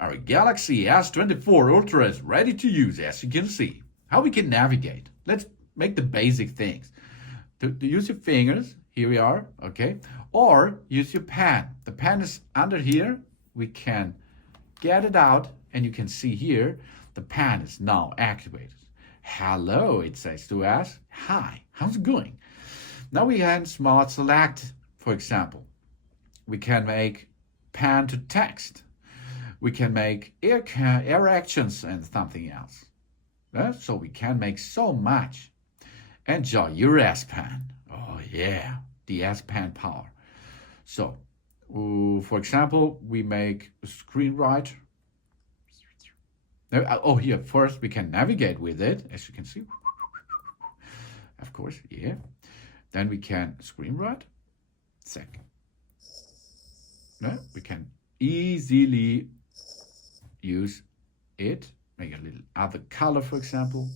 Our Galaxy S24 Ultra is ready to use, as you can see. How we can navigate? Let's make the basic things. To use your fingers, here we are, okay? Or use your pen. The pen is under here. We can get it out, and you can see here, the pen is now activated. Hello, it says to us. Hi, how's it going? Now we can smart select, for example. We can make pen to text. We can make air actions and something else. So we can make so much. Enjoy your S Pen. Oh yeah, the S Pen power. So, for example, we make a screen write. Oh, here, first we can navigate with it, as you can see. Of course, yeah. Then we can screen write. Second. We can easily use it. Make a little other color, for example.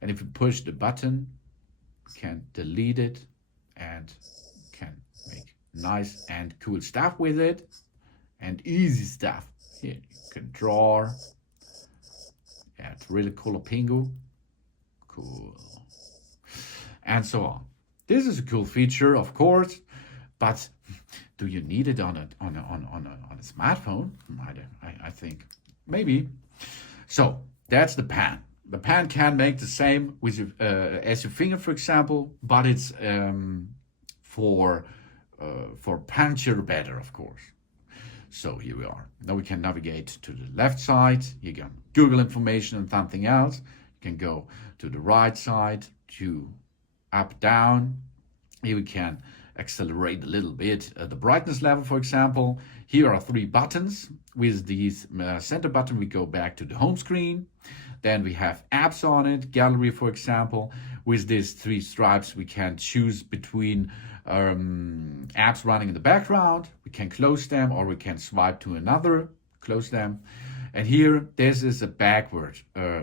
And if we push the button, we can delete it and can make nice and cool stuff with it. And easy stuff. Here, you can draw. Yeah, it's really cool. Pingu. Cool. And so on. This is a cool feature, of course, but do you need it on a smartphone? I think maybe. So that's the pen. The pen can make the same with as your finger, for example, but it's for puncture better, of course. So here we are. Now we can navigate to the left side. You can Google information and something else. You can go to the right side to up, down. Here we can accelerate a little bit the brightness level, for example. Here are 3 buttons. With these center button, we go back to the home screen. Then we have apps on it, gallery, for example. With these 3 stripes, we can choose between apps running in the background. We can close them, or we can swipe to another, close them. And here, this is a backward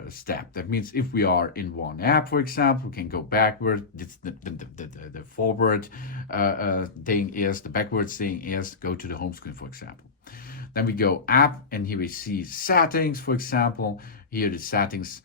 step. That means if we are in one app, for example, we can go backward. The forward thing is, the backwards thing is go to the home screen, for example. Then we go up, and here we see settings, for example. Here the settings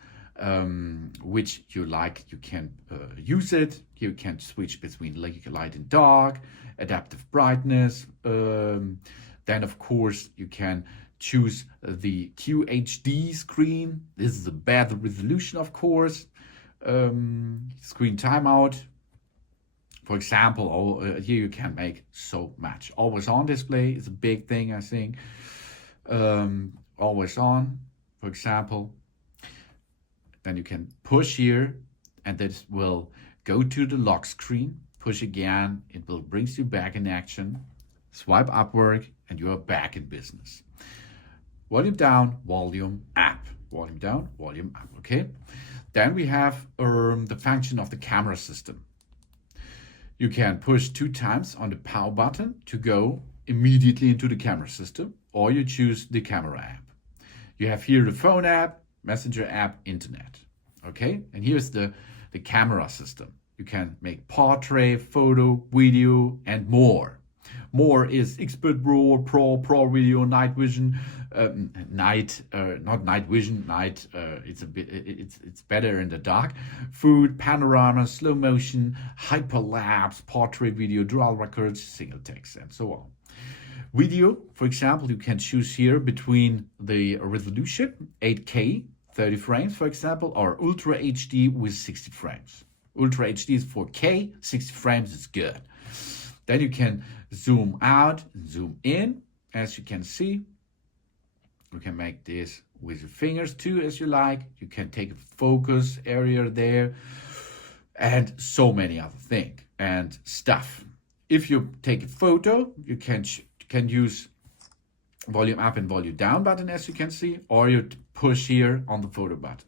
which you like, you can use it. Here you can switch between light and dark, adaptive brightness. Then, of course, you can choose the QHD screen. This is a better resolution, of course. Screen timeout. For example, here you can make so much. Always on display is a big thing, I think. Always on, for example. Then you can push here, and this will go to the lock screen. Push again, it will bring you back in action. Swipe upward, and you are back in business. Volume down, volume up. Volume down, volume up, okay? Then we have the function of the camera system. You can push 2 times on the power button to go immediately into the camera system, or you choose the camera app. You have here the phone app, messenger app, internet, okay? And here's the camera system. You can make portrait, photo, video, and more. More is expert pro video, night vision, not night vision, night. It's better in the dark. Food, panorama, slow motion, hyperlapse, portrait video, dual records, single text, and so on. Video, for example, you can choose here between the resolution 8K, 30 frames, for example, or Ultra HD with 60 frames. Ultra HD is 4K, 60 frames is good. Then you can zoom out, zoom in, as you can see. You can make this with your fingers too, as you like. You can take a focus area there, and so many other things and stuff. If you take a photo, you can use volume up and volume down button, as you can see, or you push here on the photo button.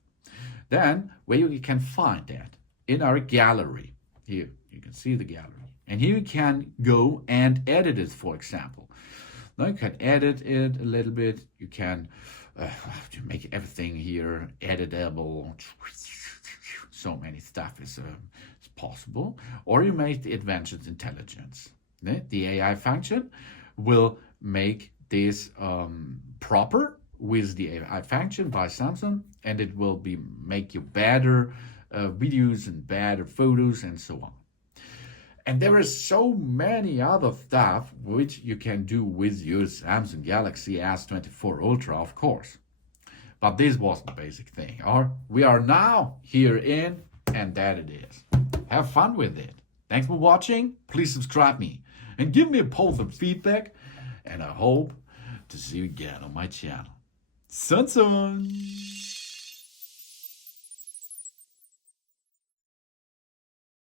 Then, where you can find that? In our gallery. Here, you can see the gallery. And here you can go and edit it, for example. Now you can edit it a little bit. You can make everything here editable. So many stuff is possible. Or you make the advanced intelligence. The AI function will make this proper with the AI function by Samsung, and it will be make you better videos and better photos and so on. And there is so many other stuff which you can do with your Samsung Galaxy S24 Ultra, of course. But this was the basic thing. Or we are now here in, and that it is. Have fun with it. Thanks for watching. Please subscribe me and give me a positive feedback. And I hope to see you again on my channel. Samsung.